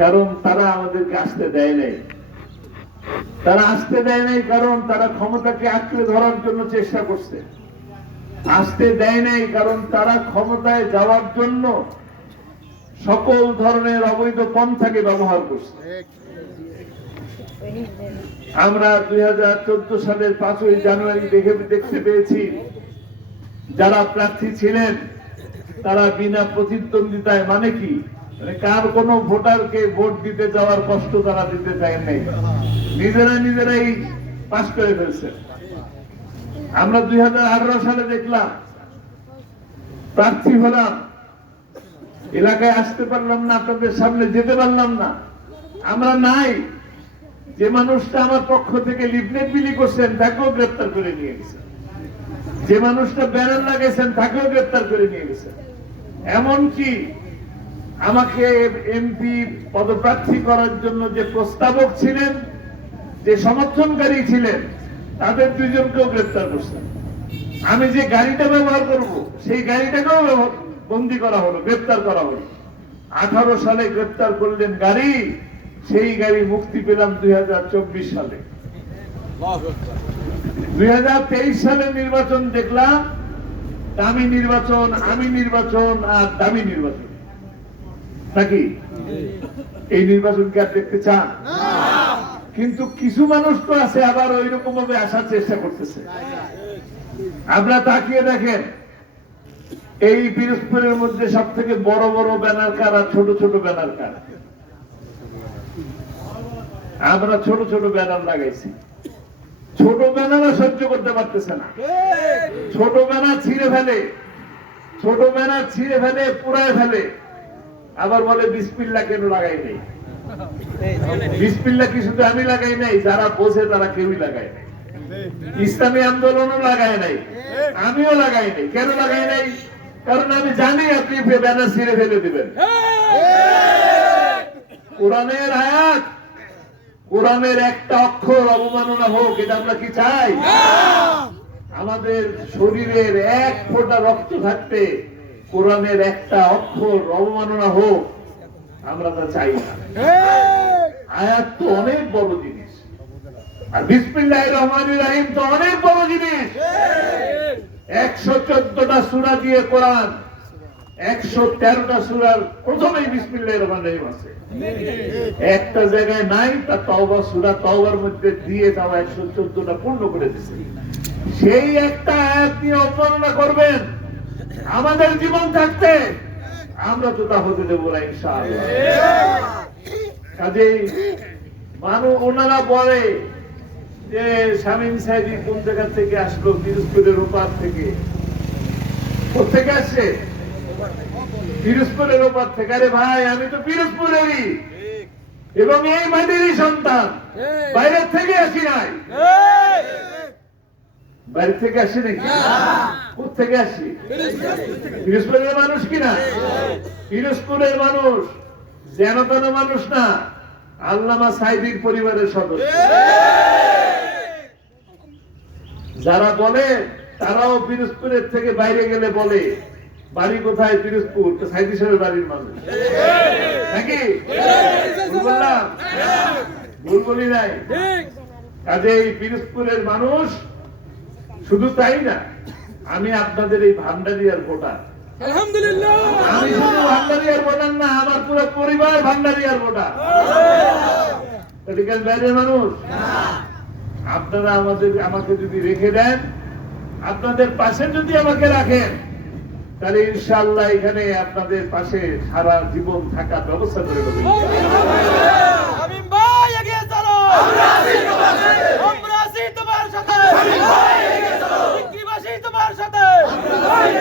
কারণ তারা আমাদেরকে আসতে দেয় নাই। তারা আসতে দেয় নাই কারণ তারা ক্ষমতাকে আঁকড়ে ধরার জন্য চেষ্টা করছে। আসতে দেয় নাই কারণ তারা ক্ষমতায় যাওয়ার জন্য সকল ধরনের অবৈধ পন্থাকে ব্যবহার করছে। আমরা 2014 সালের 5ই জানুয়ারি দেখতে পেয়েছি যারা প্রার্থী ছিলেন তারা বিনা প্রতিদ্বন্দ্বিতায়, মানে কি, মানে কার কোন ভোটারকে ভোট দিতে যাওয়ার কষ্ট তারা দিতে চায় নাই, নিজেরাই পাস করে ফেলছে। আমরা 2018 সালে দেখলাম প্রার্থী হলাম, এলাকায় আসতে পারলাম না, আপনাদের সামনে যেতে পারলাম না, আমরা নাই। যে মানুষটা আমার পক্ষ থেকে লিফলেট বিলি করছেন তাকেও গ্রেপ্তার করে নিয়ে গেছে, যে মানুষটা ব্যানার লাগাইছেন তাকেও গ্রেপ্তার করে নিয়ে গেছে। এমনকি আমাকে এমপি পদপ্রার্থী করার জন্য যে প্রস্তাবক ছিলেন, যে সমর্থনকারী ছিলেন, তাদের 2 জনকেও গ্রেপ্তার করছেন। আমি যে গাড়িটা ব্যবহার করব সেই গাড়িটাকেও বন্দী করা হলো, গ্রেপ্তার করা হলো। 18 সালে গ্রেপ্তার করলেন গাড়ি, সেই গাড়ি মুক্তি পেলাম 2024 সালে। 2023 সালের নির্বাচন দেখলাম দামি নির্বাচন, আমি নির্বাচন আর দামি নির্বাচন, নাকি? এই নির্বাচন কি আর দেখতে চান? কিন্তু কিছু মানুষ তো আছে আবার ওই রকম ভাবে আসার চেষ্টা করতেছে। আপনারা তাকিয়ে দেখেন, এই পিরোজপুরের মধ্যে সব থেকে বড় বড় ব্যানার কার আর ছোট ছোট ব্যানার কার? আমরা ছোট ছোট ব্যানার লাগাইছি। ছোট ব্যানারও সহ্য করতে পারতেছে না, ছোট ব্যানার ছিঁড়ে ফেলে, ছোট ব্যানার ছিঁড়ে ফেলে, পুড়ায় ফেলে, আবার বলে বিসমিল্লাহ কেন লাগাই নাই। বিসমিল্লাহ কি শুধু আমি লাগাই নাই, যারা বোঝে তারা কেউই লাগায় নাই। ইসলামী আন্দোলনও লাগায় নাই, আমিও লাগাই নাই। কেন লাগাই নাই? কারণ আমি জানি আপনি ব্যানার ছিঁড়ে ফেলে দিবেন। কোরআনের আয়াত, কোরআনের একটা অক্ষর অবমাননা হোক, এটা আমরা কি চাই? আমাদের শরীরের 1 ফোঁটা রক্ত থাকতে কোরআনের একটা অক্ষর অবমাননা হোক, আমরা তা চাই না। আয়াত তো অনেক বড় জিনিস, আর বিসমিল্লাহির রহমানির রহিম তো অনেক বড় জিনিস। 114টা সূরা দিয়ে কোরআন, 113টা সূরার প্রথমেই বিসমিল্লাহির রহমানির রহিম আছে। একটা জায়গায় নাই, তা তওবা সূরা তওবার মধ্যে দিয়ে তাও 114টা পূর্ণ করে দিয়েছে। সেই একটা আয়াত নিয়ে অবমাননা করবেন, আমাদের জীবন থাকতে আমরা তো তা হতে দেব না ইনশাআল্লাহ। কাজেই ওনারা বলে যে শামীম সাহেব কোন জায়গা থেকে আসলো, পিরোজপুরের ওপার থেকে। কোথেকে আসছে? পিরোজপুরের ওপার থেকে। আরে ভাই, আমি তো পিরোজপুরেরই এবং এই মাটিরই সন্তান, বাইরের থেকে আসি নাই। বাইরে থেকে আসি নাকি? কোথেকে আসি? পিরোজপুরের মানুষ কিনা? পিরোজপুরের মানুষ যেন তেন মানুষ না, আল্লামা সাইদির পরিবারের সদস্য। যারা বলে তারাও পিরোজপুরের থেকে বাইরে গেলে বলে বাড়ি কোথায়? পিরোজপুর। তো সাইদি সাহেবের বাড়ির মানুষ নাকি? ভুল বললাম? ভুল বলি নাই। কাজেই পিরোজপুরের মানুষ। শুধু তাই না, আমি আপনাদের এই ভান্ডারিয়ার ভোটার। আলহামদুলিল্লাহ। আমি শুধু ভান্ডারিয়ার ভোটার না, আমার পুরো পরিবার ভান্ডারিয়ার ভোটার। এদিকে বাইরের মানুষ। আপনারা আমাকে যদি রেখে দেন, আপনাদের পাশে যদি আমাকে রাখেন, তাহলে ইনশাআল্লাহ এখানে আপনাদের পাশে সারা জীবন থাকার ব্যবস্থা করে দেব। শামীম ভাই এগিয়ে চলো, আমরা আছি তোমার সাথে। শামীম ভাই এগিয়ে চলো, বিক্রিবাসী তোমার সাথে।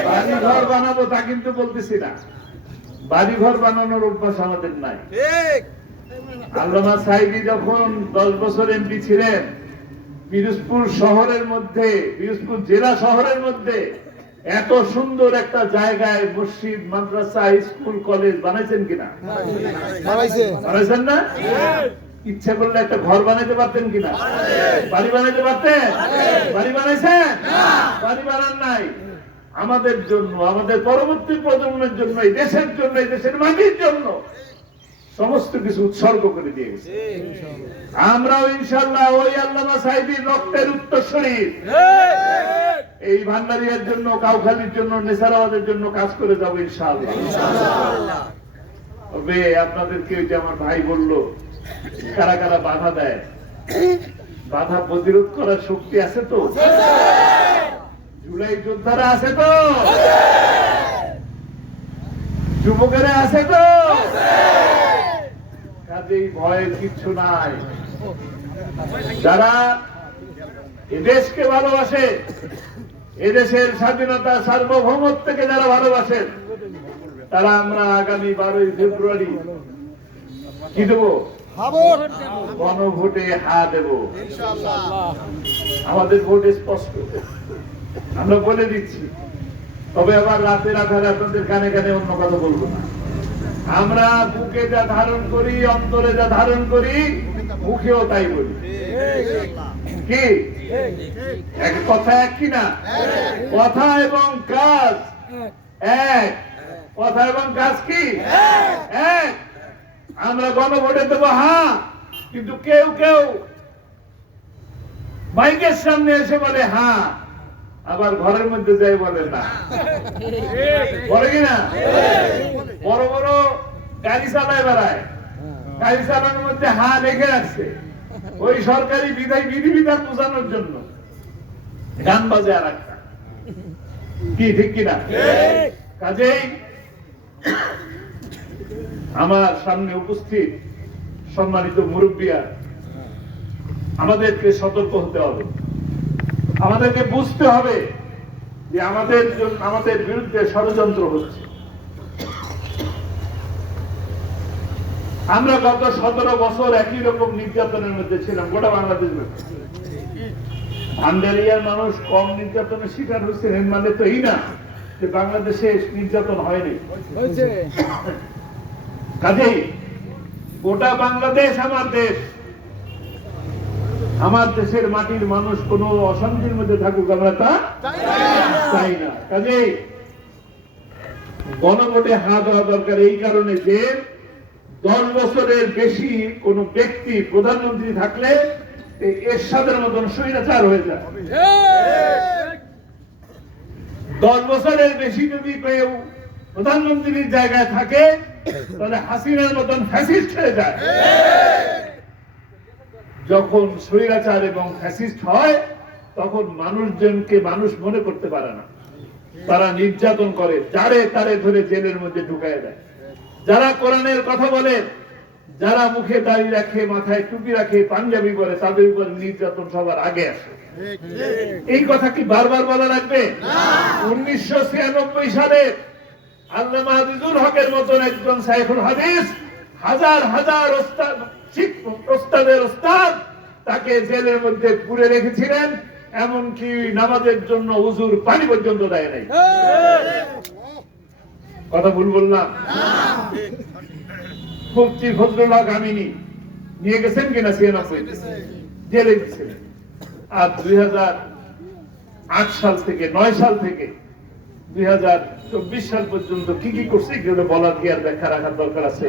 বাড়িঘর বানাবো তা কিন্তু বলতেছি না, বাড়িঘর বানানোর অভ্যাস আমাদের নাই। ঠিক। আল্লামা সাইদি যখন 10 বছর এমপি ছিলেন, পিরোজপুর শহরের মধ্যে, পিরোজপুর জেলা শহরের মধ্যে এত সুন্দর একটা জায়গায় মসজিদ, মাদ্রাসা, স্কুল, কলেজ বানাইছেন কিনা? বানাইছেন না? ইচ্ছা করলে একটা ঘর বানাইতে পারতেন কিনা? বাড়ি বানাইতে পারতেন? বাড়ি বানাইছেন? বাড়ি বানান নাই। আমাদের জন্য, আমাদের পরবর্তী প্রজন্মের জন্য, এই দেশের জন্য, এই দেশের মাটির জন্য সমস্ত কিছু উৎসর্গ করে দিয়ে গেছে। আমরাও ইনশাআল্লাহ ওই আল্লামা সাইদির রক্তের উত্তরসূরি এই ভান্ডারিয়ার জন্য, কাউখালীর জন্য, নেসারাবাদের জন্য কাজ করে যাবো ইনশাআল্লাহ। তবে আপনাদেরকে ওই যে আমার ভাই বললো কারা কারা বাধা দেয়, বাধা প্রতিরোধ করার শক্তি আছে তো? জুলাই যোদ্ধারা আছে তো? যুবকেরা আছে তো? কাজেই ভয়ের কিচ্ছু নাই। যারা এদেশকে ভালোবাসে, এদেশের স্বাধীনতা সার্বভৌমত্বকে যারা ভালোবাসেন, তারা আমরা আগামী 12ই ফেব্রুয়ারি কি দেবো? গণভোটে হা দেব। আমাদের ভোট স্পষ্ট, আমরা বলে দিচ্ছি। তবে আবার রাতের আধারে আপনাদের কানে কানে অন্য কথা বলবো না। আমরা বুকে যা ধারণ করি, অন্তরে যা ধারণ করি, মুখেও তাই বলি। কি এক কথা এক কিনা? কথা এবং কাজ এক। কথা এবং কাজ কি এক? আমরা গণভোটে দেবো হ্যাঁ, কিন্তু কেউ কেউ মাইকের সামনে এসে বলে হ্যাঁ, আবার ঘরের মধ্যে যাই বলে না। বলে কিনা? বড় বড় গাড়ি চালায় বেড়ায়, গাড়ি চালানোর মধ্যে হ্যাঁ রেখে রাখছে, ওই সরকারি বিধিবিধান বোঝানোর জন্য গান বাজে আর একটা। কি ঠিক কিনা? কাজেই আমার সামনে উপস্থিত সম্মানিত মুরব্বিয়া, আমাদেরকে সতর্ক হতে হবে, আমাদেরকে বুঝতে হবে যে আমাদের বিরুদ্ধে ষড়যন্ত্র হচ্ছে। আমরা গত 17 বছর একই রকম নির্যাতনের মধ্যে ছিলাম, গোটা বাংলাদেশ। ভান্ডারিয়ার মানুষ কম নির্যাতনের শিকার হয়েছে মানে তো এই না যে বাংলাদেশে নির্যাতন হয়নি। কাজেই গোটা বাংলাদেশ আমার দেশ, আমার দেশের মাটির মানুষ কোন অশান্তির মধ্যে থাকুক আমরা তা চাই না। কাজেই গণভোটে হা দেওয়া দরকার এই কারণে যে 10 বছরের বেশি কোন ব্যক্তি প্রধানমন্ত্রী থাকলে এরশাদের মতন স্বৈরাচার হয়ে যায়। 10 বছরের বেশি যদি কেউ প্রধানমন্ত্রীর জায়গায় থাকে তাহলে হাসিনার মতন ফ্যাসিস্ট হয়ে যায়। যখন স্বৈরাচার এবং ফ্যাসিস্ট হয় তখন মানুষজনকে মানুষ মনে করতে পারে না, তারা নির্যাতন করে, যারে তারে ধরে জেলের মধ্যে ঢুকায় দেয়। যারা কোরআনের কথা বলে, যারা মুখে দাড়ি রাখে, মাথায় টুপি রাখে, পাঞ্জাবি পরে, তাদের উপর নির্যাতন সবার আগে আসে। এই কথা কি বারবার বলা লাগবে? 1996 সালে আল্লামা আজিজুল হকের মতন একজন শাইখুল হাদিস, হাজার হাজার ওস্তাদের ওস্তাদ, তাকে জেলের মধ্যে পুরে রেখেছিলেন, এমনকি নামাজের জন্য উজুর পানি পর্যন্ত দেয় নাই। কথা ভুল বললাম? মুফতি ফজলুল্লাহ কামিনী নিয়ে গেছেন কিনা 96 জেলে দিচ্ছিলেন। আর 2008 সাল থেকে 9 সাল থেকে 2024 সাল পর্যন্ত কি কি করছে এগুলো বলার কি আর ব্যাখ্যা রাখার দরকার আছে?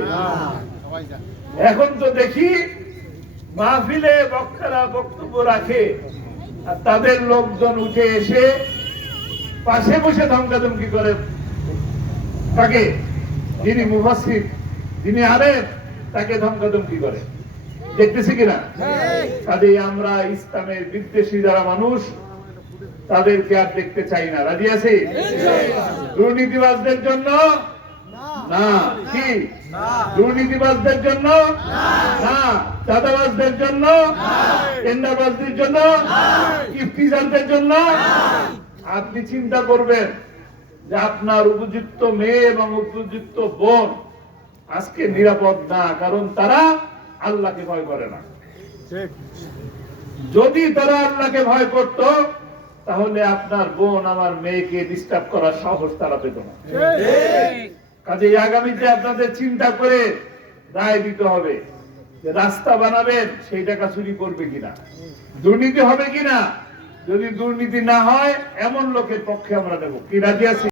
এখন তো দেখি মাহফিলে বক্তারা বক্তব্য রাখে আর তাদের লোকজন উঠে এসে পাশে বসে ধমকাধমকি করে, তাকে যিনি মুফাসসির, যিনি আলেম, তাকে ধমকাধমকি করে। দেখতেছি কিনা? কাজেই আমরা ইসলামের বিদ্বেষী যারা মানুষ তাদেরকে আর দেখতে চাই না। রাজি আছি? দুর্নীতিবাজদের জন্য না, কি দুর্নীতিবাজদের জন্য না, চাঁদাবাজদের জন্য, টেন্ডারবাজদের জন্য, ইফতিজারদের জন্য। আপনি চিন্তা করবেন যে আপনার উপযুক্ত মেয়ে এবং উপযুক্ত বোন আজকে নিরাপদ না, কারণ তারা আল্লাহকে ভয় করে না। যদি তারা আল্লাহকে ভয় করত তাহলে আপনার বোন আমার মেয়েকে ডিস্টার্ব করার সাহস তারা পেত না। কাজে আগামীতে আপনাদের চিন্তা করে রায় দিতে হবে যে রাস্তা বানাবেন সেই টাকা চুরি করবে কিনা, দুর্নীতি হবে কিনা। যদি দুর্নীতি না হয় এমন লোকের পক্ষে আমরা নেব। কি রাজি আছি?